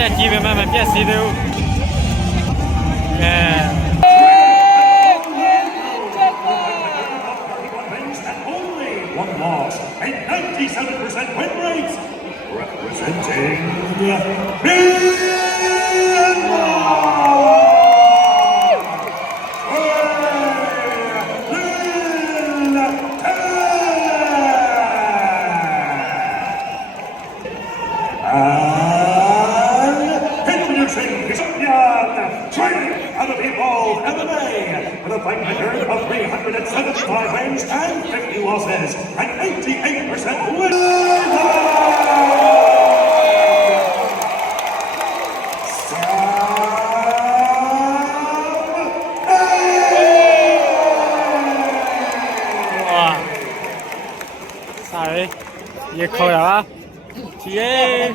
တက်ကြီးပဲမှမပြတ်စီသေးဘူးကဲ One loss, a 97% win rate, representing training out of Evolve MMA with a fight record of 375 wins and 50 losses, an 88% win. Sorry, you call it. Yeah.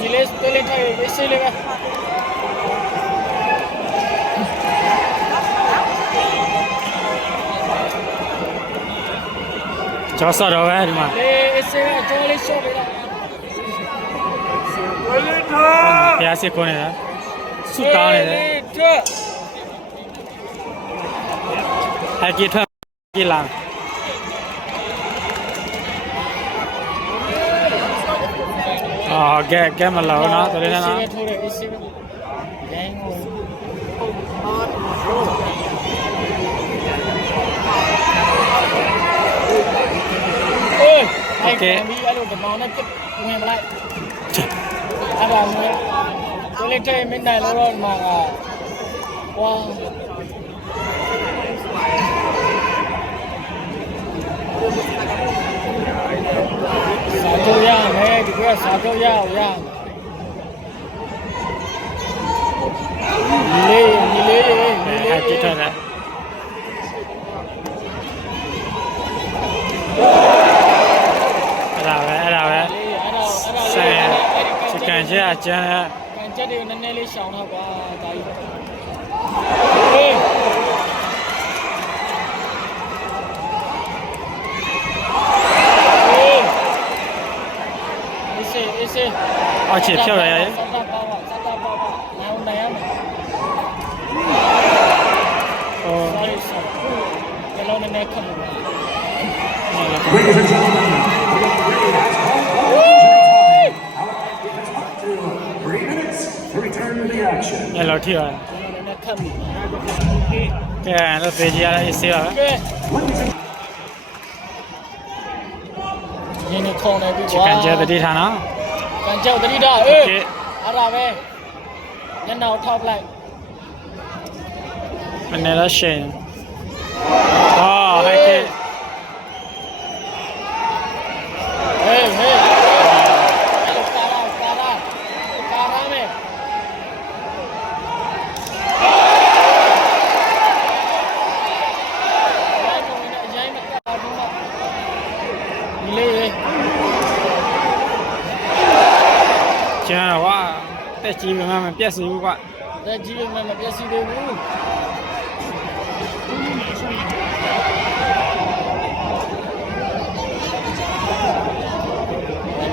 Niles tele thai ese lega Chasa ro hai di ma le ese jole shot beda pya se ko ne da su ta ne da hai ki thwa ki la get mà lâu nó tôi đến nó ok tôi lên chơi bên này rồi mà qua Satu yang, juga satu yang. Nilai. Kita dah. Ada. Saya sekarang je aja. Kanca dia nene le shang na ba dai. Ese. Chỉ theo này. Sorry. Cái lâu này không. Ladies and gentlemen, up to 3 minutes to return to the action. Hello, Tia. Kaya nó về ra đây xíu. Nhìn nó không này bị quá. Chỉ cần chơi đi thằng nó. Cần chơi đi đó. À ra về. Nhân nào top lại. Mình này là Shane. Hay cái. Hey. Cara mẹ. Chà quá, cái gì mà mình biết gì quá. Cái gì mà mình biết gì đấy luôn.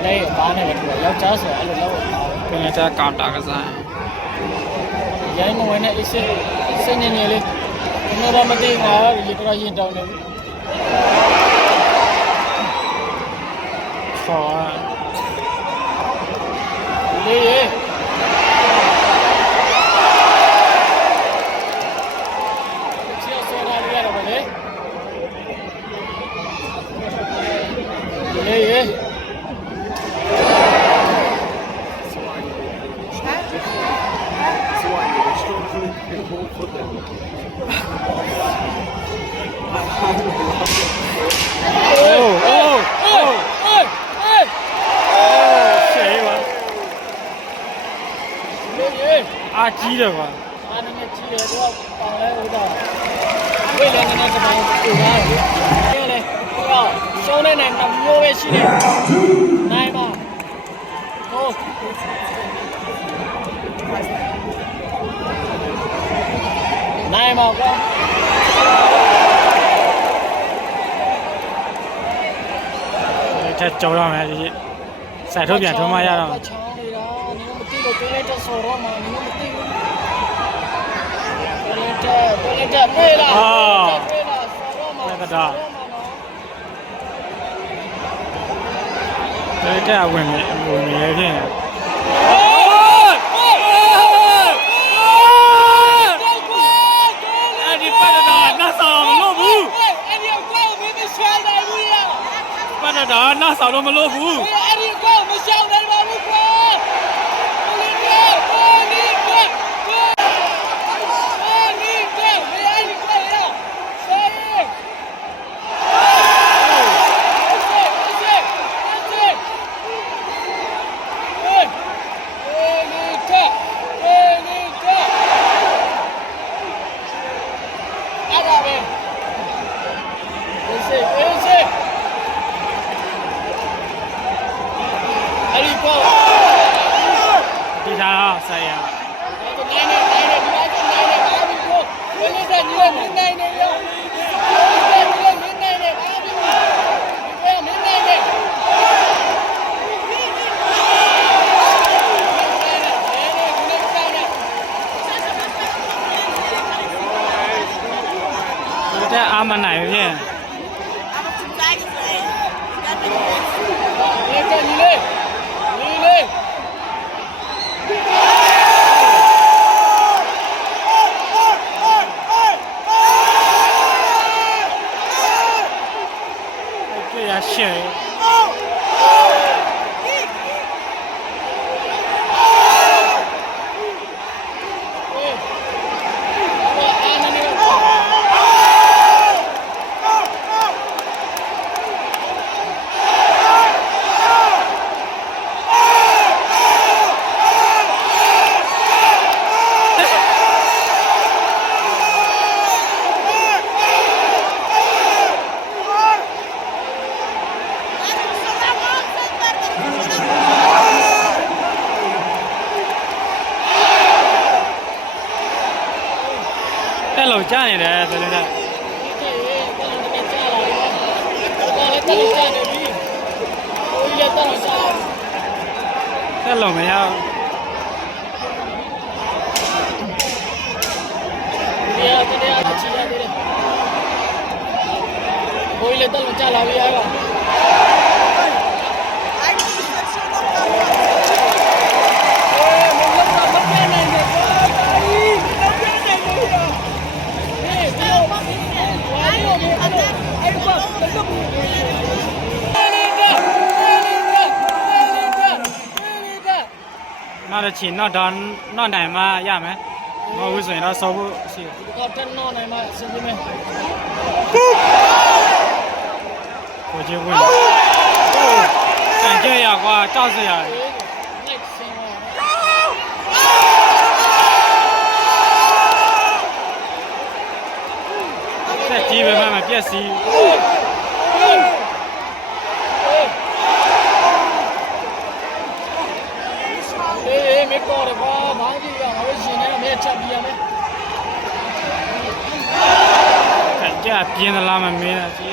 Đây ba này vẫn lâu chớ rồi, lâu. Cái này ta cào cái gì? Vậy mà người này sẽ nhìn đi. Nó ra mà đi mà gì đó gì đâu nữa. Khó. Đi. Chia sẻ ra đi rồi đấy. Đi. Chi được mà. Anh nghe chi được đúng không? Còn đấy uống đâu? Bây giờ người ta sẽ phải uống ra rồi. Đây này, show này này nằm vô về chi này. Này mà. Thôi. Này mà con. Chắc cháu đâu này chị. ဆိုင်ထုတ်ပြန်ထုံးမရတော့ ချောင်းနေတာနင်မသိလို့တိုးလိုက်တော့ဆော်တော့မှနင်မသိဘူးတိုးလိုက်တဲ့ပြေးလာပြေးလာဆော်တော့မှ တက်တာတဲ့ဝင်ရဲဖြစ်နေအဲ့ဒီပတ်တာနှဆောင်မလို့ဘူး အဲ့ဒီကောမင်းမရှာနိုင်ဘူးရ ပတ်တာနှဆောင်တော့မလို့ဘူး အဲ့ဒီကောမရှာနိုင်ပါဘူးကွာဘယ်လိုဒီသားဆိုင်ရ နိုင်နေဒီမှာနိုင်နေပါပြီကိုဘယ်လိုလဲညီလေးမနိုင်နေရောမနိုင်နေပါပြီဒီကမနိုင်နေတဲ့အာမနိုင်ဖြင့် လေကညီလေးညီလေး 这也是。တက်လို့ကြားနေတယ်ဆိုလို့တက်တက်လို့မရဘူးတရားချီရတယ်ဘိုးလေးတက်လို့ကြားလာပြီအားကနောက်တစ်ချိန်နောက်တော့နောက်နိုင်မှရမယ်မဟုတ်ဘူးဆိုရင်တော့စောဖို့ရှိတယ် တော့တက်တော့နိုင်မှစဉ်းစားမယ် ကိုကြီးဝင်ကန်ကြရကွာတောက်စရာ လိုက်စင်ပါတက်ကြီးပဲမှမပြက်စီး မေကောရပါဘာကြီးရငါတို့ရှင်နေမဲချက်ပြရမယ် ကန်ကြပြင်းသလားမမင်းလားကြီး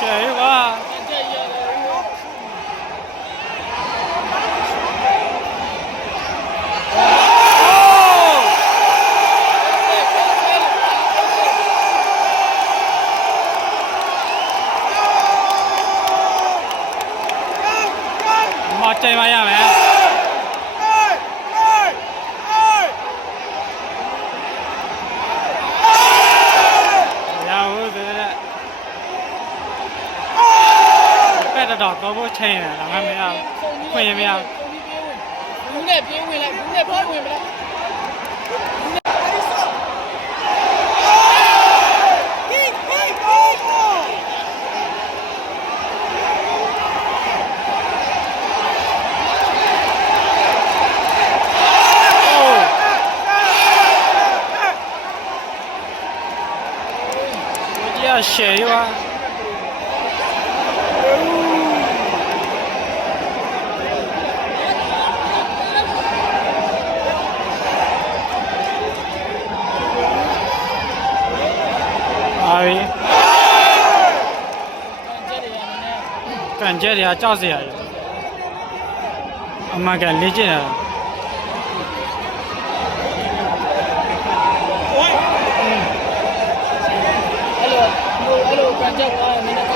ရှယ်ပါမတိုင်ပါရမယ်ရဟုတ်တယ်တော့တော့ဖို့ချိန်တယ်ဒါမှမရခွင့်ရမရ ဘူးနဲ့ပြေးဝင်လိုက်ဘူးနဲ့ပြေးဝင်မလားရှယ်ရွာအား ကန်ကျဲတွေကကြောက်စရာကြီးအမှန်ကန်လေ့ကျင့်တာ အဲ့လိုကန်ချက်သွားရင်နည်းနည်း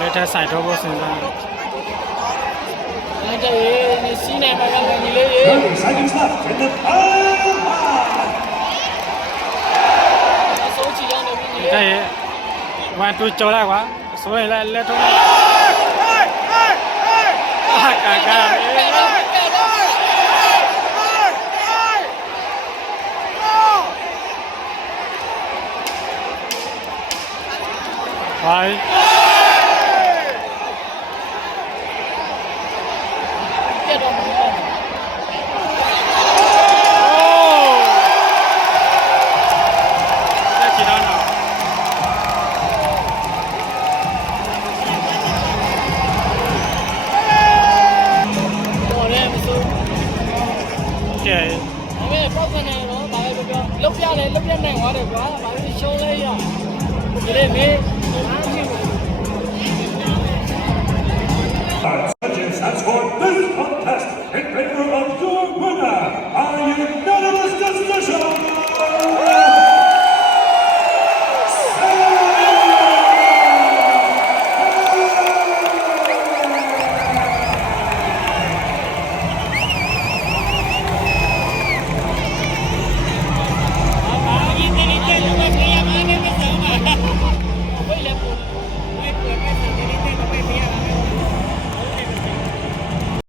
လက်ထက်ဆိုင်တော့ဖို့စဉ်းစား အဲ့ဒါရေစီးနေမှာကလည်းညီလေးရေ 30 seconds left in the final round. အစိုးချီရောက်နေပြီညီလေး တဲ့1 2ကြော်လိုက်ကွာဆိုရင်လည်းလက်ထုံးအာကာကာ Bye. ပြတ်တော့မှာ လက်ချီတော့နော် တော်တယ်မစိုး ကဲ ဒါပေမဲ့ပောက်ကနေတော့ဒါပဲပြောလုတ်ပြတယ်လုတ်ပြနိုင်သွားတယ်ကွာဒါပေမဲ့ရှုံးလဲရဒီလေမင်း